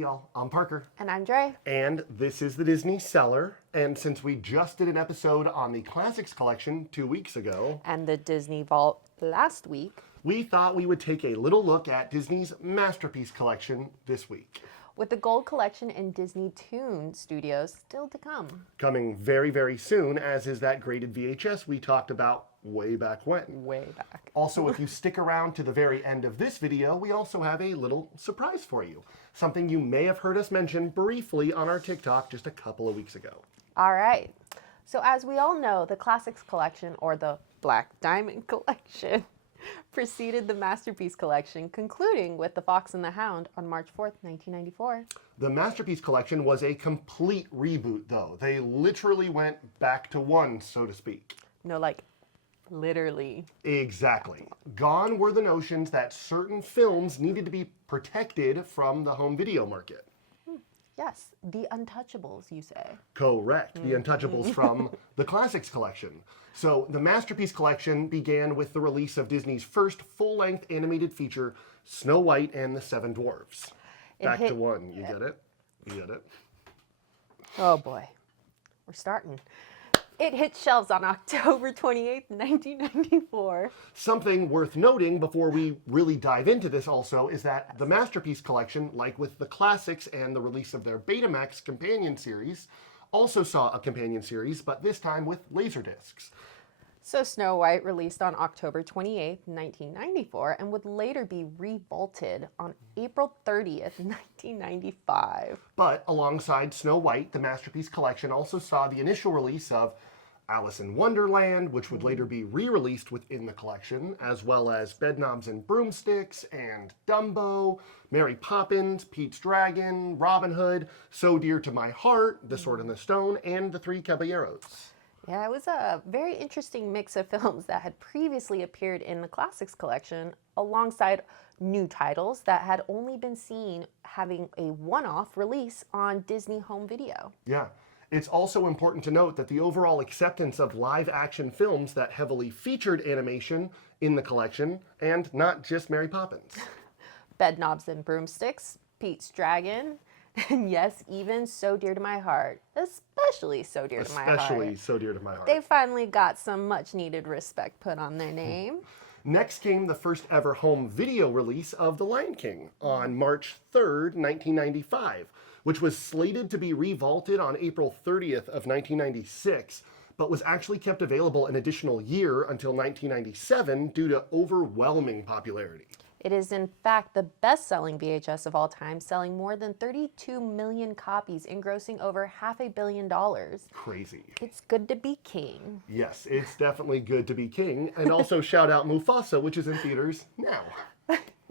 y'all. I'm Parker. And I'm Dre. And this is the Disney Cellar. And since we just did an episode on the Classics Collection 2 weeks ago, And the Disney Vault last week, we thought we would take a little look at Disney's Masterpiece Collection this week. with the Gold Collection and Disney Toon Studios still to come. Coming very, very soon, as is that graded VHS we talked about way back when. Way back. Also, if you stick around to the very end of this video, we also have a little surprise for you. Something you may have heard us mention briefly on our TikTok just a couple of weeks ago. All right. So as we all know, the Classics Collection, or the Black Diamond Collection, preceded the Masterpiece Collection, concluding with The Fox and the Hound on March 4th, 1994. The Masterpiece Collection was a complete reboot, though. They literally went back to one, so to speak. No, like, literally. Exactly. Gone were the notions that certain films needed to be protected from the home video market. Yes, the Untouchables, you say. Correct. The Untouchables from the Classics Collection. So the Masterpiece Collection began with the release of Disney's first full-length animated feature, Snow White and the Seven Dwarfs. Back to one. You get it? You get it? Oh boy, we're starting. It hit shelves on October 28th, 1994. Something worth noting before we really dive into this also is that the Masterpiece Collection, like with the Classics and the release of their Betamax companion series, also saw a companion series, but this time with Laserdiscs. So Snow White released on October 28th, 1994, and would later be revaulted on April 30th, 1995. But alongside Snow White, the Masterpiece Collection also saw the initial release of Alice in Wonderland, which would later be re-released within the collection, as well as Bedknobs and Broomsticks and Dumbo, Mary Poppins, Pete's Dragon, Robin Hood, So Dear to My Heart, The Sword and the Stone, and The Three Caballeros. Yeah, it was a very interesting mix of films that had previously appeared in the Classics Collection alongside new titles that had only been seen having a one-off release on Disney Home Video. Yeah. It's also important to note that the overall acceptance of live-action films that heavily featured animation in the collection, and not just Mary Poppins. Bedknobs and Broomsticks, Pete's Dragon, and yes, even So Dear to My Heart, especially So Dear to My Heart. Especially So Dear to My Heart. They finally got some much-needed respect put on their name. Next came the first ever home video release of The Lion King on March 3rd, 1995, which was slated to be revaulted on April 30th of 1996, but was actually kept available an additional year until 1997 due to overwhelming popularity. It is, in fact, the best-selling VHS of all time, selling more than 32 million copies and grossing over $500 million. Crazy. It's good to be king. Yes, it's definitely good to be king. And also shout out Mufasa, which is in theaters now.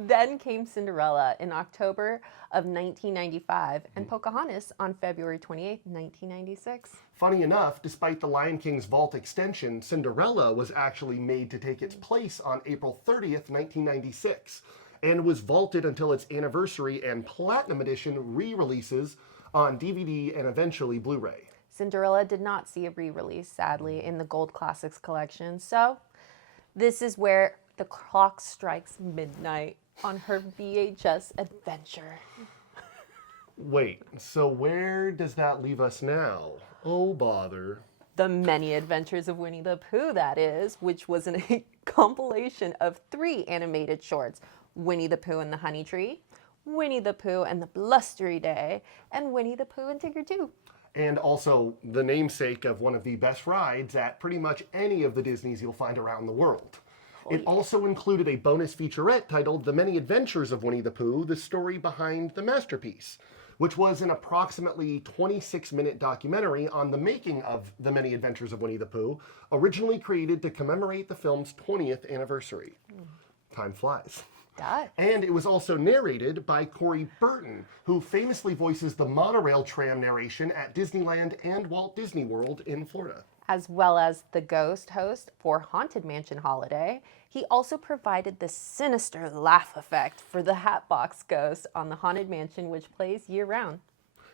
Then came Cinderella in October of 1995 and Pocahontas on February 28, 1996. Funny enough, despite the Lion King's vault extension, Cinderella was actually made to take its place on April 30th, 1996, and was vaulted until its anniversary and Platinum Edition re-releases on DVD and eventually Blu-ray. Cinderella did not see a re-release, sadly, in the Gold Classics Collection, so this is where the clock strikes midnight on her VHS adventure. Wait, so where does that leave us now? Oh, bother. The Many Adventures of Winnie the Pooh, that is, which was a compilation of 3 animated shorts: Winnie the Pooh and the Honey Tree, Winnie the Pooh and the Blustery Day, and Winnie the Pooh and Tigger 2. And also the namesake of one of the best rides at pretty much any of the Disneys you'll find around the world. It also included a bonus featurette titled The Many Adventures of Winnie the Pooh, the story behind the masterpiece, which was an approximately 26-minute documentary on the making of The Many Adventures of Winnie the Pooh, originally created to commemorate the film's 20th anniversary. Time flies. And it was also narrated by Corey Burton, who famously voices the monorail tram narration at Disneyland and Walt Disney World in Florida. As well as the ghost host for Haunted Mansion Holiday, he also provided the sinister laugh effect for the Hatbox Ghost on the Haunted Mansion, which plays year-round.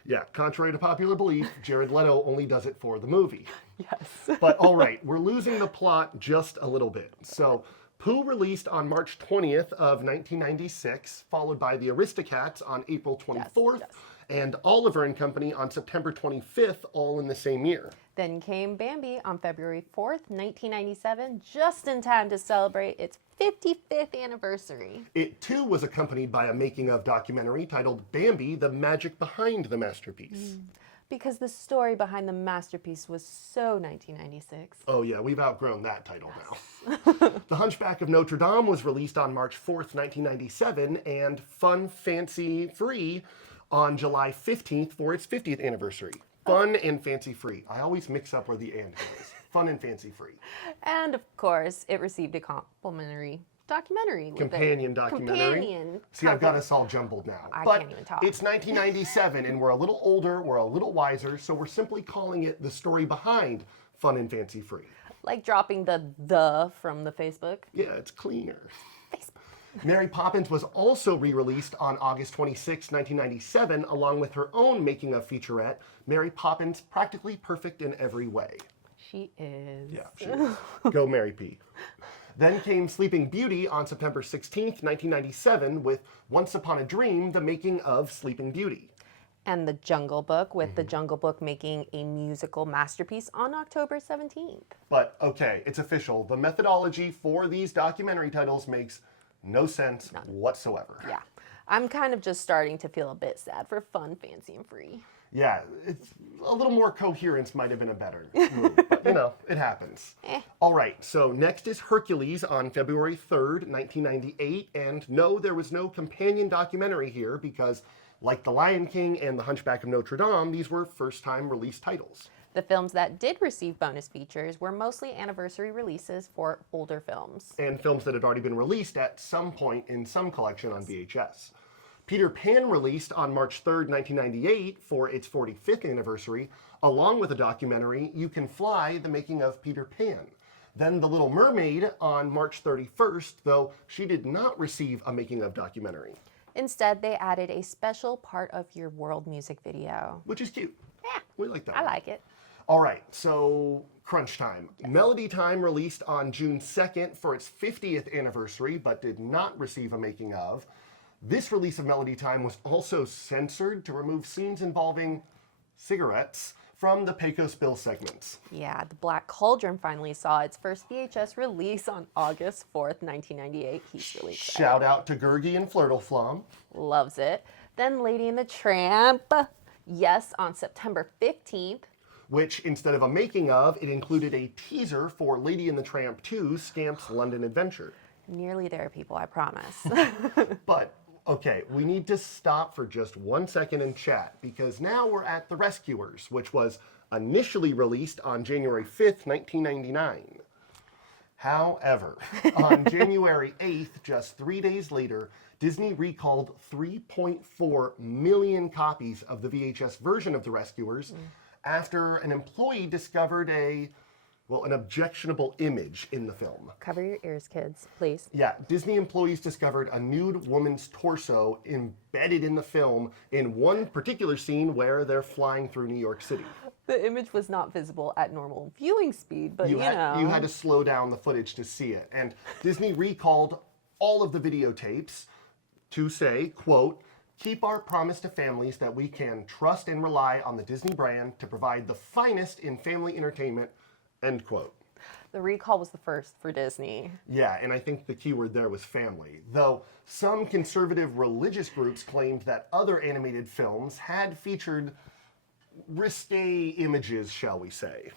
Yeah, contrary to popular belief, Jared Leto only does it for the movie. Yes. But all right, we're losing the plot just a little bit. So Pooh released on March 20th of 1996, followed by the Aristocats on April 24th, yes. and Oliver and Company on September 25th, all in the same year. Then came Bambi on February 4th, 1997, just in time to celebrate its 55th anniversary. It too was accompanied by a making of documentary titled Bambi, The Magic Behind the Masterpiece. Because the story behind the masterpiece was so 1996. Oh yeah, we've outgrown that title now. The Hunchback of Notre Dame was released on March 4th, 1997, and Fun, Fancy, Free on July 15th for its 50th anniversary. Fun and Fancy Free. I always mix up where the and goes. Fun and Fancy Free. And of course, it received a complimentary documentary. Companion documentary. See, I've got us all jumbled now. I But can't even talk. it's 1997 and we're a little older, we're a little wiser, so we're simply calling it the story behind Fun and Fancy Free. Like dropping the from the Facebook. Yeah, it's cleaner. Facebook. Mary Poppins was also re-released on August 26, 1997, along with her own making of featurette, Mary Poppins Practically Perfect in Every Way. She is. Yeah, she is. Go Mary P. Then came Sleeping Beauty on September 16th, 1997, with Once Upon a Dream, the making of Sleeping Beauty. And The Jungle Book, with The Jungle Book making a musical masterpiece on October 17th. But okay, it's official. The methodology for these documentary titles makes no sense whatsoever. Yeah. I'm kind of just starting to feel a bit sad for Fun, Fancy, and Free. Yeah, it's a little more coherence might have been a better move, but you know, it happens. All right, so next is Hercules on February 3rd, 1998, and no, there was no companion documentary here because, like The Lion King and The Hunchback of Notre Dame, these were first-time release titles. The films that did receive bonus features were mostly anniversary releases for older films. And films that had already been released at some point in some collection on VHS. Peter Pan released on March 3rd, 1998 for its 45th anniversary, along with a documentary, You Can Fly, the making of Peter Pan. Then The Little Mermaid on March 31st, though she did not receive a making of documentary. Instead, they added a special part of your world music video. Which is cute. Yeah, We like that I one. like it. All right, so crunch time. Melody Time released on June 2nd for its 50th anniversary, but did not receive a making of. This release of Melody Time was also censored to remove scenes involving cigarettes from the Pecos Bill segments. Yeah, The Black Cauldron finally saw its first VHS release on August 4th, 1998. He's really excited. Shout out to Gurgi and Flirtleflum. Loves it. Then Lady and the Tramp. Yes, on September 15th. Which, instead of a making of, it included a teaser for Lady and the Tramp 2, Scamp's London Adventure. Nearly there, people, I promise. But, okay, we need to stop for just 1 second and chat, because now we're at The Rescuers, which was initially released on January 5th, 1999. However, on January 8th, just 3 days later, Disney recalled 3.4 million copies of the VHS version of The Rescuers after an employee discovered an objectionable image in the film. Cover your ears, kids, please. Yeah, Disney employees discovered a nude woman's torso embedded in the film in one particular scene where they're flying through New York City. The image was not visible at normal viewing speed, but you know. You had to slow down the footage to see it. And Disney recalled all of the videotapes to say, quote, "Keep our promise to families that we can trust and rely on the Disney brand to provide the finest in family entertainment," end quote. The recall was the first for Disney. Yeah, and I think the key word there was family. Though some conservative religious groups claimed that other animated films had featured risque images, shall we say.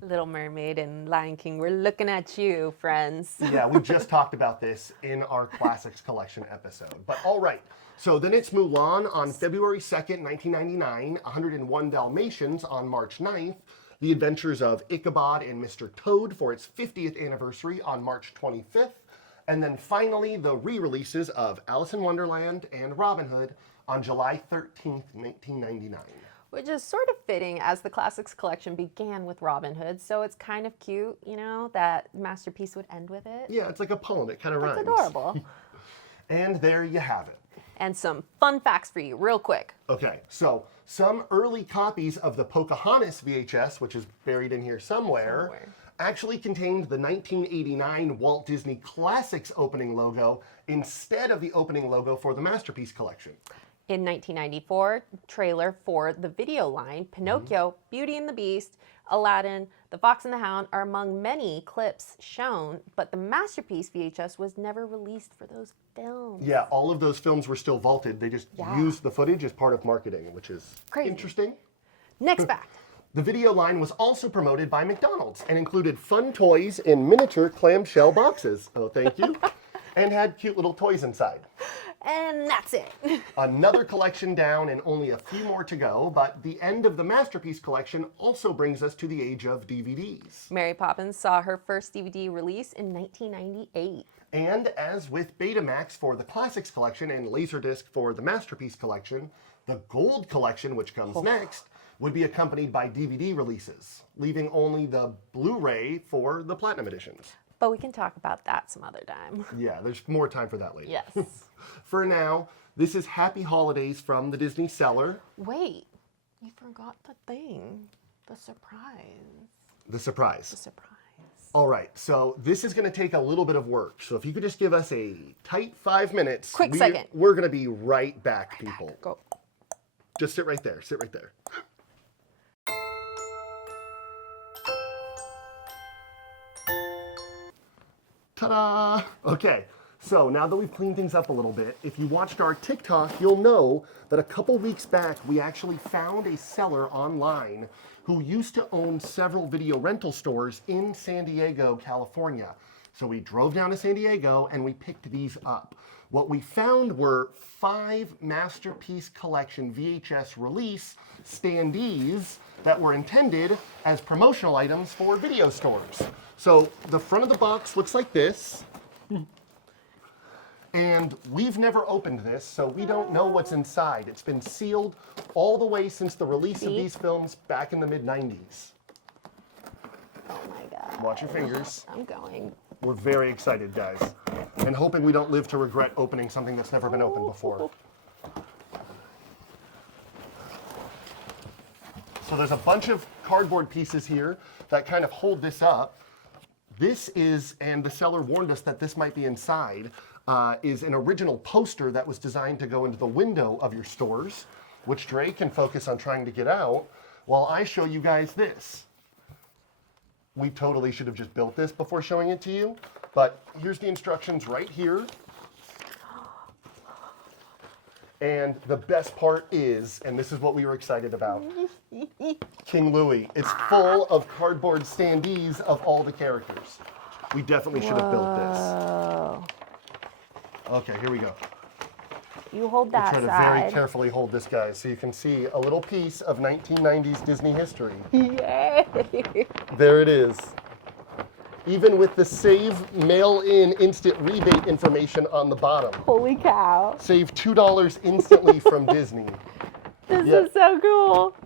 Little Mermaid and Lion King, we're looking at you, friends. Yeah, we just talked about this in our Classics Collection episode. But all right, so then it's Mulan on February 2nd, 1999, 101 Dalmatians on March 9th, The Adventures of Ichabod and Mr. Toad for its 50th anniversary on March 25th, and then finally the re-releases of Alice in Wonderland and Robin Hood on July 13th, 1999. Which is sort of fitting as the Classics Collection began with Robin Hood, so it's kind of cute, you know, that Masterpiece would end with it. Yeah, it's like a poem. It kind of rhymes. It's adorable. And there you have it. And some fun facts for you, real quick. Okay, so some early copies of the Pocahontas VHS, which is buried in here somewhere, actually contained the 1989 Walt Disney Classics opening logo instead of the opening logo for the Masterpiece Collection. In 1994, trailer for the video line, Pinocchio, Beauty and the Beast, Aladdin, The Fox and the Hound are among many clips shown, but the Masterpiece VHS was never released for those films. Yeah, all of those films were still vaulted. They just used the footage as part of marketing, which is Crazy. interesting. Next fact. The video line was also promoted by McDonald's and included fun toys in miniature clamshell boxes. Oh, thank you. And had cute little toys inside. And that's it. Another collection down and only a few more to go, but the end of the Masterpiece Collection also brings us to the age of DVDs. Mary Poppins saw her first DVD release in 1998. And as with Betamax for the Classics Collection and Laserdisc for the Masterpiece Collection, the Gold Collection, which comes next, would be accompanied by DVD releases, leaving only the Blu-ray for the Platinum Editions. But we can talk about that some other time. Yeah, there's more time for that later. Yes. For now, this is Happy Holidays from the Disney Cellar. Wait, you forgot the thing. The surprise. The surprise. The surprise. All right, so this is going to take a little bit of work. So if you could just give us a tight 5 minutes. Quick second. We're going to be right back, people. Go. Just sit right there. Sit right there. Ta-da! Okay, so now that we've cleaned things up a little bit, if you watched our TikTok, you'll know that a couple weeks back, we actually found a seller online who used to own several video rental stores in San Diego, California. So we drove down to San Diego and we picked these up. What we found were 5 Masterpiece Collection VHS release standees that were intended as promotional items for video stores. So the front of the box looks like this. And we've never opened this, so we don't know what's inside. It's been sealed all the way since the release of these films back in the mid-90s. Oh my God. Watch your fingers. I'm going. We're very excited, guys, and hoping we don't live to regret opening something that's never been opened before. So there's a bunch of cardboard pieces here that kind of hold this up. This is, and the seller warned us that this might be inside, is an original poster that was designed to go into the window of your stores, which Dre can focus on trying to get out, while I show you guys this. We totally should have just built this before showing it to you, but here's the instructions right here. And the best part is, and this is what we were excited about, King Louie. It's full of cardboard standees of all the characters. We definitely should have built this. Oh. Okay, here we go. You hold that Try to side. very carefully hold this, guys, so you can see a little piece of 1990s Disney history. Yay! There it is. Even with the save mail-in instant rebate information on the bottom. Holy cow. Save $2 instantly from Disney. This Yep. is so cool.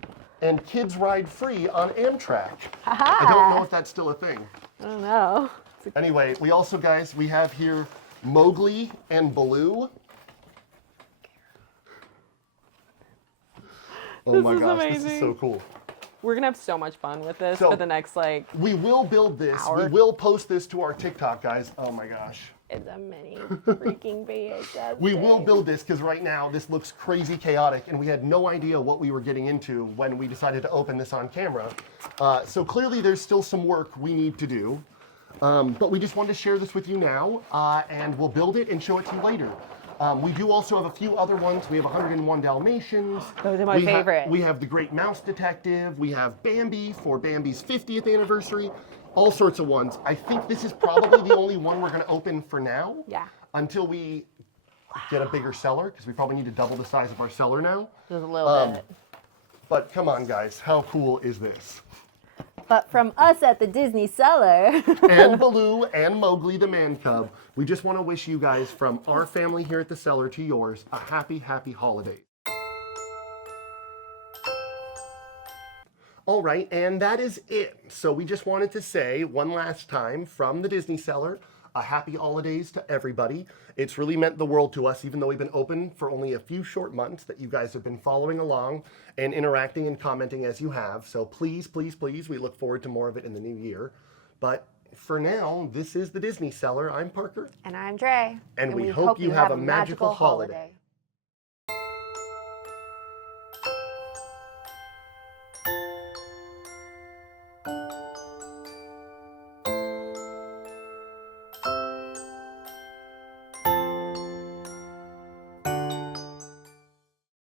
And kids ride free on Amtrak. I don't know if that's still a thing. I don't know. Anyway, we also, guys, we have here Mowgli and Baloo. Oh my gosh, this is so cool. We're gonna have so much fun with this So- for the next We will build this. hour. We will post this to our TikTok, guys. Oh my gosh. It's a mini freaking VHS. We will thing. build this because right now this looks crazy chaotic and we had no idea what we were getting into when we decided to open this on camera. So clearly there's still some work we need to do. But we just wanted to share this with you now and we'll build it and show it to you later. We do also have a few other ones. We have 101 Dalmatians. Those are my favorite. We have The Great Mouse Detective. We have Bambi for Bambi's 50th anniversary. All sorts of ones. I think this is probably the only one we're going to open for now. Yeah. Until we get a bigger cellar, because we probably need to double the size of our cellar now. Just a little bit. But come on, guys. How cool is this? But from us at the Disney Cellar. And Baloo and Mowgli the man cub, we just want to wish you guys from our family here at the Cellar to yours a happy, happy holiday. All right, and that is it. So we just wanted to say one last time from the Disney Cellar, a happy holidays to everybody. It's really meant the world to us, even though we've been open for only a few short months, that you guys have been following along and interacting and commenting as you have. So please, please, please, we look forward to more of it in the new year. But for now, this is the Disney Cellar. I'm Parker. And I'm Dre. And we hope you have a magical holiday.